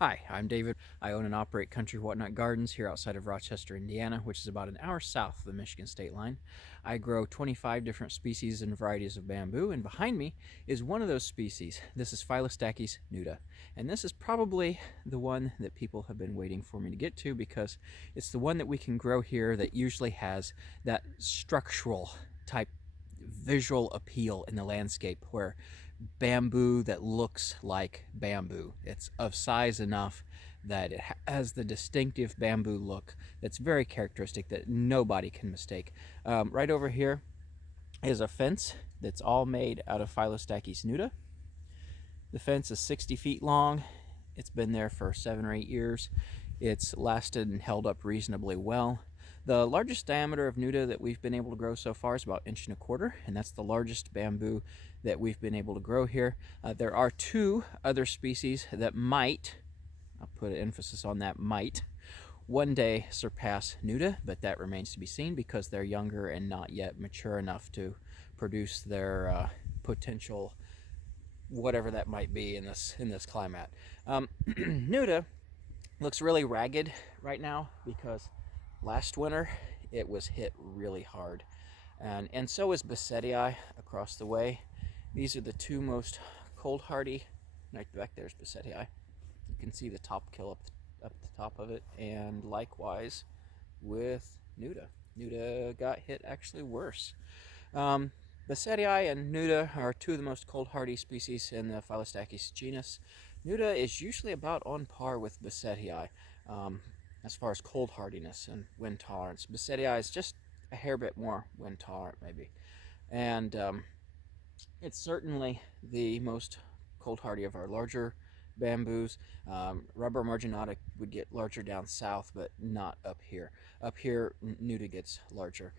Hi, I'm David. I own and operate Country Whatnot Gardens here outside of Rochester, Indiana, which is about an hour south of the Michigan state line. I grow 25 different species and varieties of bamboo, and behind me is one of those species. This is Phyllostachys nuda, and this is probably the one that people have been waiting for me to get to because it's the one that we can grow here that usually has that structural type visual appeal in the landscape where bamboo that looks like bamboo. It's of size enough that it has the distinctive bamboo look that's very characteristic that nobody can mistake. Right over here is a fence that's all made out of Phyllostachys nuda. The fence is 60 feet long. It's been there for 7 or 8 years. It's lasted and held up reasonably well. The largest diameter of nuda that we've been able to grow so far is about 1.25 inches, and that's the largest bamboo that we've been able to grow here. There are 2 other species that might, I'll put an emphasis on that, might one day surpass nuda, but that remains to be seen because they're younger and not yet mature enough to produce their potential, whatever that might be in this climate. Nuda looks really ragged right now because last winter it was hit really hard, and so is Bessetii across the way. These are the 2 most cold hardy. Right back there's Bessetii. You can see the top kill up the top of it, and likewise with nuda. Nuda got hit actually worse. Bessetii and nuda are 2 of the most cold hardy species in the Phyllostachys genus. Nuda is usually about on par with Bessetii as far as cold hardiness and wind tolerance. Bessetii is just a hair bit more wind tolerant, maybe. And it's certainly the most cold hardy of our larger bamboos. Rubber marginata would get larger down south, but not up here. Up here, nuda gets larger.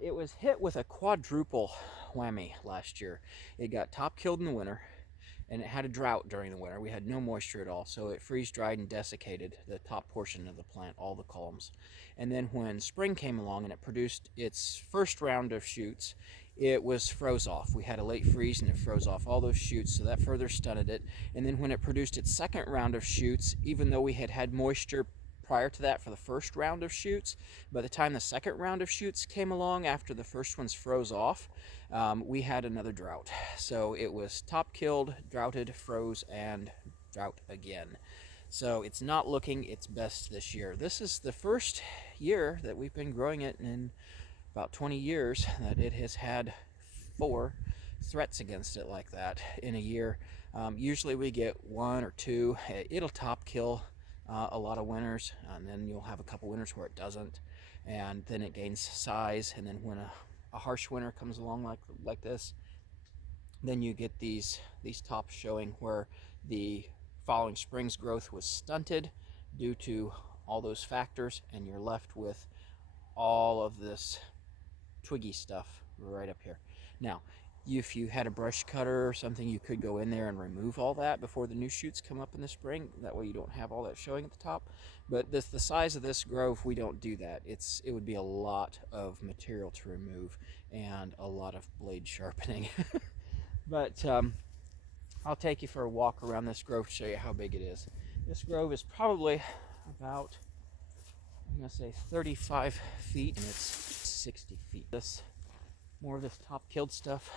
It was hit with a quadruple whammy last year. It got top killed in the winter, and it had a drought during the winter. We had no moisture at all, so it freeze dried and desiccated the top portion of the plant, all the culms. And then when spring came along and it produced its first round of shoots, it was froze off. We had a late freeze and it froze off all those shoots, so that further stunted it. And then when it produced its second round of shoots, even though we had had moisture prior to that for the first round of shoots, by the time the second round of shoots came along after the first ones froze off, we had another drought. So it was top killed, droughted, froze, and drought again. So it's not looking its best this year. This is the first year that we've been growing it in about 20 years that it has had 4 threats against it like that in a year. Usually we get 1 or 2. It'll top kill a lot of winters, and then you'll have a couple winters where it doesn't, and then it gains size. And then when a harsh winter comes along like this, then you get these tops showing where the following spring's growth was stunted due to all those factors, and you're left with all of this twiggy stuff right up here. Now, if you had a brush cutter or something, you could go in there and remove all that before the new shoots come up in the spring. That way you don't have all that showing at the top. But the size of this grove, we don't do that. It would be a lot of material to remove and a lot of blade sharpening. But I'll take you for a walk around this grove to show you how big it is. This grove is probably about, I'm going to say 35 feet, and it's 60 feet. More of this top killed stuff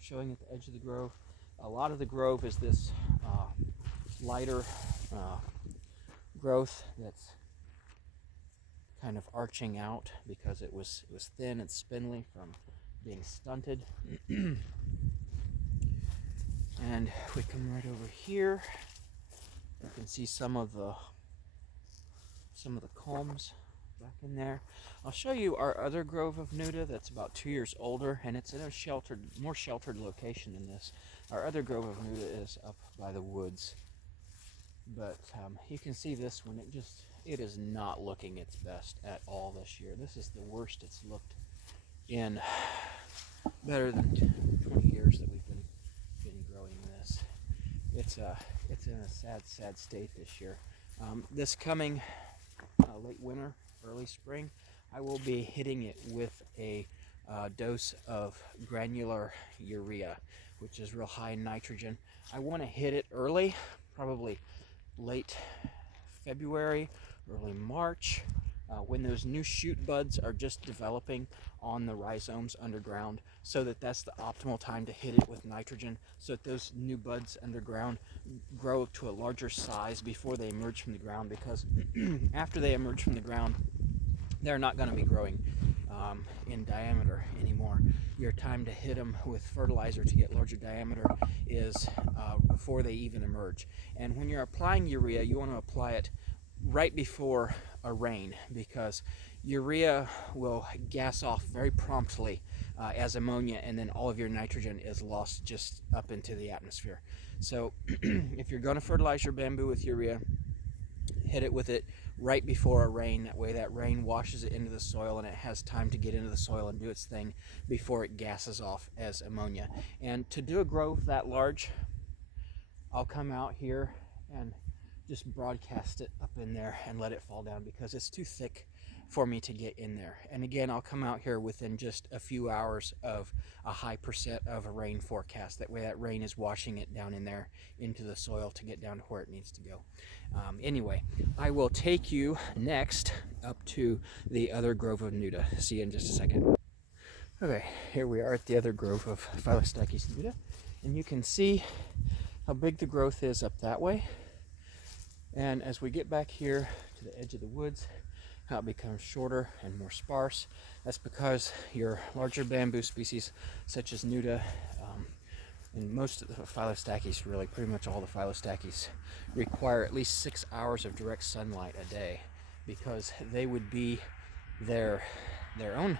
showing at the edge of the grove. A lot of the grove is this lighter growth that's kind of arching out because it was thin and spindly from being stunted. And if we come right over here, you can see some of the culms back in there. I'll show you our other grove of nuda that's about 2 years older, and it's in a more sheltered location than this. Our other grove of nuda is up by the woods, but you can see this one. It is not looking its best at all this year. This is the worst it's looked in better than 20 years that we've been growing this. It's in a sad state this year. This coming late winter, early spring, I will be hitting it with a dose of granular urea, which is real high in nitrogen. I want to hit it early, probably late February, early March, when those new shoot buds are just developing on the rhizomes underground, so that's the optimal time to hit it with nitrogen, so that those new buds underground grow to a larger size before they emerge from the ground, because after they emerge from the ground, they're not going to be growing in diameter anymore. Your time to hit them with fertilizer to get larger diameter is before they even emerge. And when you're applying urea, you want to apply it right before a rain, because urea will gas off very promptly as ammonia, and then all of your nitrogen is lost just up into the atmosphere. So if you're going to fertilize your bamboo with urea, hit it with it right before a rain. That way that rain washes it into the soil and it has time to get into the soil and do its thing before it gases off as ammonia. And to do a growth that large, I'll come out here and just broadcast it up in there and let it fall down, because it's too thick for me to get in there. And again, I'll come out here within just a few hours of a high percent of a rain forecast. That way that rain is washing it down in there into the soil to get down to where it needs to go. Anyway, I will take you next up to the other grove of nuda. See you in just a second. Okay, here we are at the other grove of Phyllostachys nuda, and you can see how big the growth is up that way. And as we get back here to the edge of the woods, how it becomes shorter and more sparse. That's because your larger bamboo species, such as nuda, and most of the Phyllostachys, really pretty much all the Phyllostachys, require at least 6 hours of direct sunlight a day, because they would be their own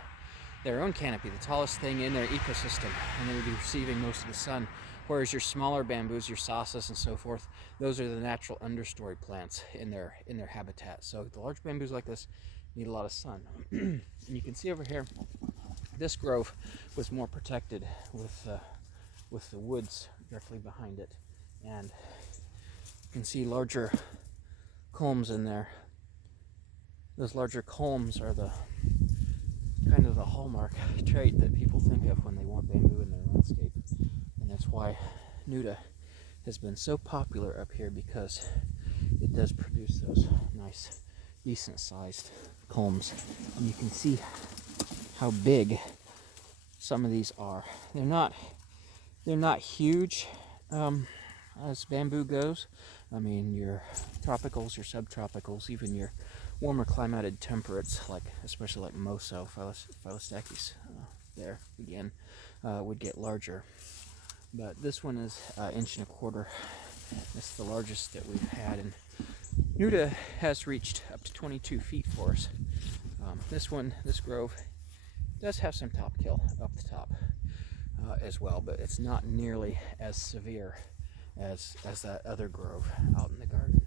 canopy, the tallest thing in their ecosystem, and they would be receiving most of the sun. Whereas your smaller bamboos, your sasas and so forth, those are the natural understory plants in their habitat. So the large bamboos like this need a lot of sun. And you can see over here, this grove was more protected with the woods directly behind it, and you can see larger culms in there. Those larger culms are the kind of the hallmark trait that people think of when they want bamboo in their landscape. And that's why nuda has been so popular up here, because it does produce those nice, decent sized culms. And you can see how big some of these are. They're not huge as bamboo goes. I mean, your tropicals, your subtropicals, even your warmer climated temperates, especially like Moso, Phyllostachys, there again, would get larger. But this one is 1.25 inches. It's the largest that we've had, and nuda has reached up to 22 feet for us. This grove does have some top kill up the top as well, but it's not nearly as severe as that other grove out in the garden.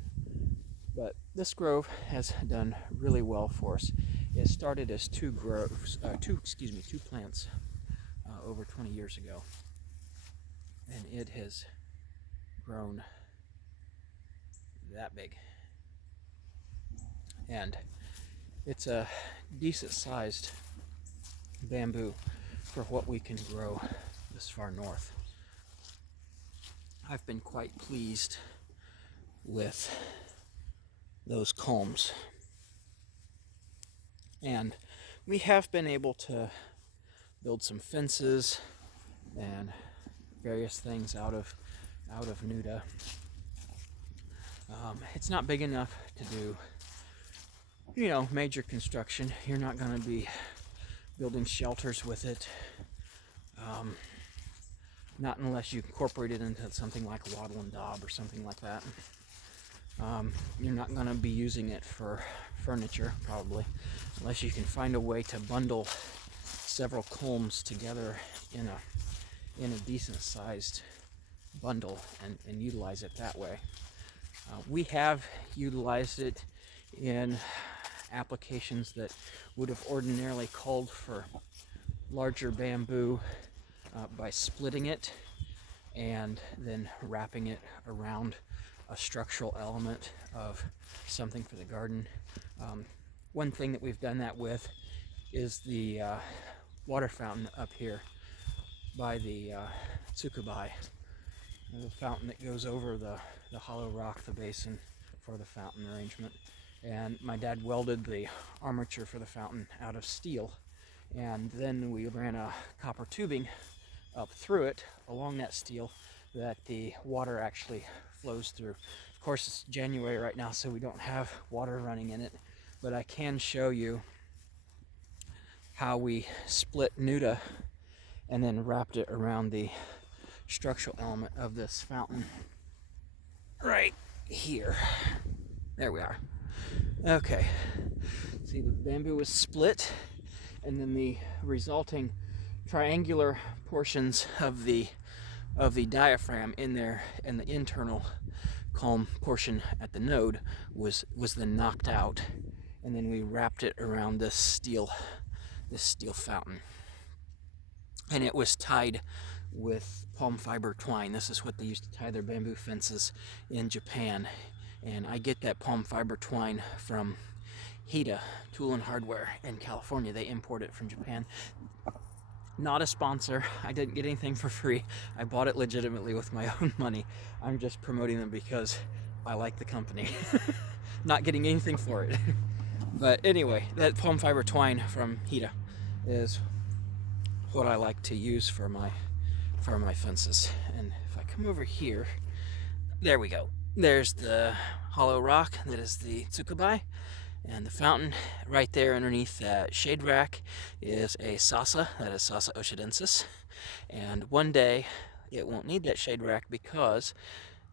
But this grove has done really well for us. It started as two plants over 20 years ago, and it has grown that big. And it's a decent sized bamboo for what we can grow this far north. I've been quite pleased with those culms, and we have been able to build some fences and various things out of nuda. It's not big enough to do, major construction. You're not going to be building shelters with it, not unless you incorporate it into something like wattle and daub or something like that. You're not going to be using it for furniture, probably, unless you can find a way to bundle several culms together in a decent sized bundle and utilize it that way. We have utilized it in applications that would have ordinarily called for larger bamboo by splitting it and then wrapping it around a structural element of something for the garden. One thing that we've done that with is the water fountain up here by the tsukubai, the fountain that goes over the hollow rock, the basin for the fountain arrangement. And my dad welded the armature for the fountain out of steel, and then we ran a copper tubing up through it along that steel that the water actually flows through. Of course, it's January right now, so we don't have water running in it, but I can show you how we split nuda and then wrapped it around the structural element of this fountain right here. There we are. Okay, see, the bamboo was split, and then the resulting triangular portions of the diaphragm in there and the internal culm portion at the node was then knocked out, and then we wrapped it around this steel fountain, and it was tied with palm fiber twine. This is what they used to tie their bamboo fences in Japan, and I get that palm fiber twine from Hita Tool and Hardware in California. They import it from Japan. Not a sponsor. I didn't get anything for free. I bought it legitimately with my own money. I'm just promoting them because I like the company. Not getting anything for it. But anyway, that palm fiber twine from Hita is what I like to use for my fences. And if I come over here, there we go. There's the hollow rock that is the tsukubai, and the fountain right there underneath that shade rack is a sasa, that is Sasa oshidensis. And one day it won't need that shade rack because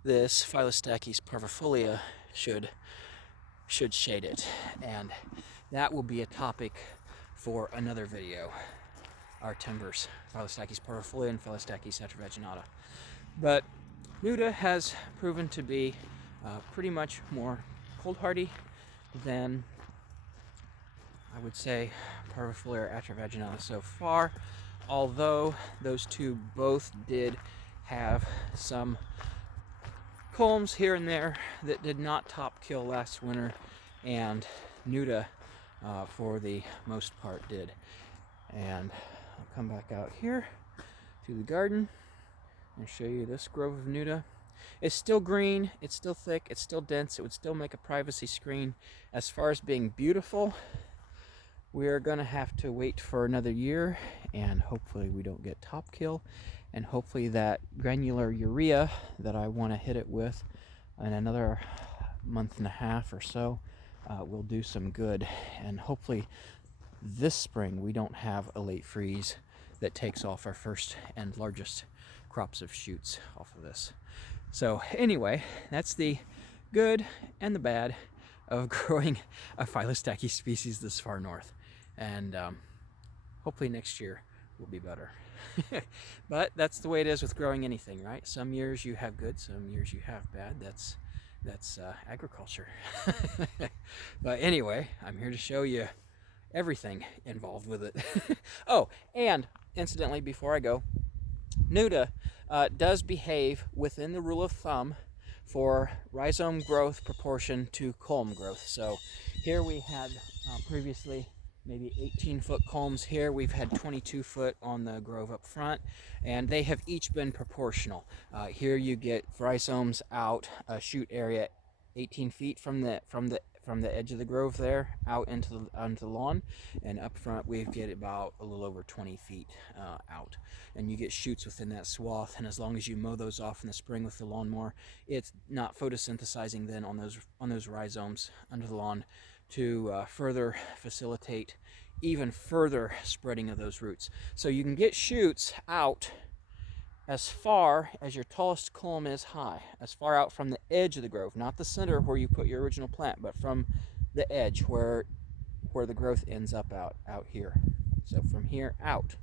this Phyllostachys parvifolia should shade it, and that will be a topic for another video. Our timbers, Phyllostachys parvifolia and Phyllostachys atravaginata. But nuda has proven to be pretty much more cold hardy than, I would say, parvifolia or atravaginata so far, although those two both did have some culms here and there that did not top kill last winter, and nuda for the most part did. And I'll come back out here to the garden and show you this grove of nuda. It's still green, it's still thick, it's still dense, it would still make a privacy screen. As far as being beautiful, we're gonna have to wait for another year, and hopefully we don't get top kill, and hopefully that granular urea that I want to hit it with in another month and a half or so will do some good. And hopefully this spring we don't have a late freeze that takes off our first and largest crops of shoots off of this. So anyway, that's the good and the bad of growing a Phyllostachys species this far north, and hopefully next year will be better. But that's the way it is with growing anything, right? Some years you have good, some years you have bad. That's agriculture. But anyway, I'm here to show you everything involved with it. Oh, and incidentally, before I go, nuda does behave within the rule of thumb for rhizome growth proportion to culm growth. So here we had previously maybe 18-foot culms. Here we've had 22-foot on the grove up front, and they have each been proportional. Here you get rhizomes out a shoot area 18 feet from the edge of the grove there out into the lawn, and up front we get about a little over 20 feet out, and you get shoots within that swath. And as long as you mow those off in the spring with the lawnmower, it's not photosynthesizing then on those rhizomes under the lawn to further facilitate even further spreading of those roots. So you can get shoots out as far as your tallest culm is high, as far out from the edge of the grove, not the center where you put your original plant, but from the edge where the growth ends up out here. So from here out,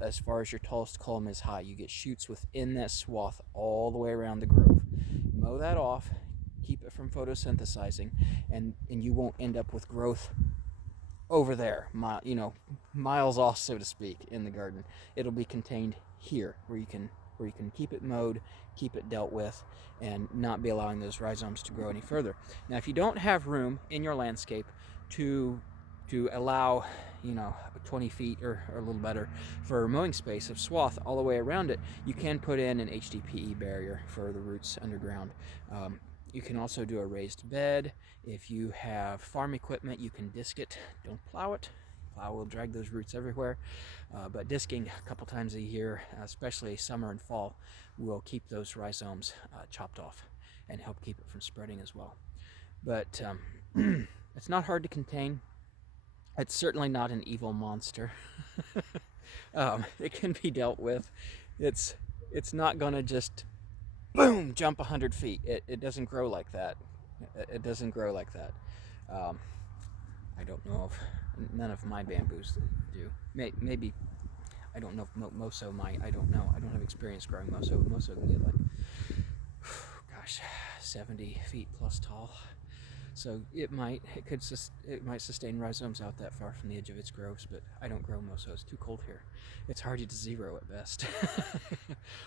as far as your tallest culm is high, you get shoots within that swath all the way around the grove. Mow that off, keep it from photosynthesizing, and you won't end up with growth over there, miles off, so to speak, in the garden. It'll be contained here, where you can keep it mowed, keep it dealt with, and not be allowing those rhizomes to grow any further. Now, if you don't have room in your landscape to allow 20 feet or a little better for a mowing space of swath all the way around it, you can put in an HDPE barrier for the roots underground. You can also do a raised bed. If you have farm equipment, you can disc it. Don't plow it. Plow will drag those roots everywhere. But disking a couple times a year, especially summer and fall, will keep those rhizomes chopped off and help keep it from spreading as well. But it's not hard to contain. It's certainly not an evil monster. It can be dealt with. It's not going to just boom jump 100 feet. It doesn't grow like that. It doesn't grow like that. I don't know if none of my bamboos do. Maybe I don't know if Moso might. I don't know. I don't have experience growing Moso. Moso can get like, gosh, 70 feet plus tall. So it might sustain rhizomes out that far from the edge of its growths, but I don't grow Moso. It's too cold here. It's hardy to zero at best.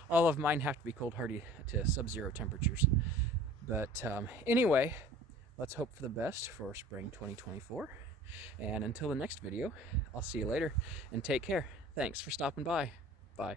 All of mine have to be cold hardy to sub-zero temperatures. But anyway, let's hope for the best for spring 2024. And until the next video, I'll see you later and take care. Thanks for stopping by. Bye.